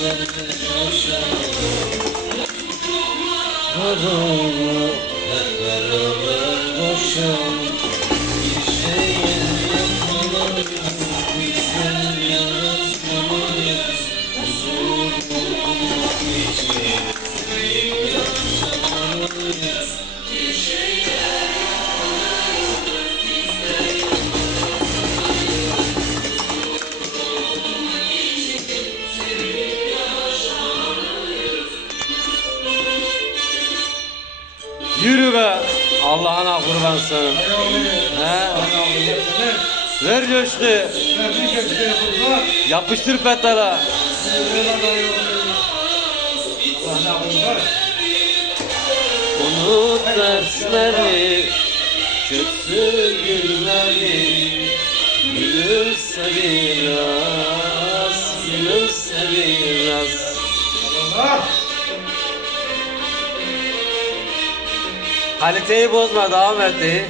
Hep beraber boşan Yürü be Allah'ına kurban senin. He? Ver coştu. Yapıştır petara. Unut dersleri, kötü günleri. Gülümse biraz, gülümse biraz. Kaliteyi bozma devam et. iyi.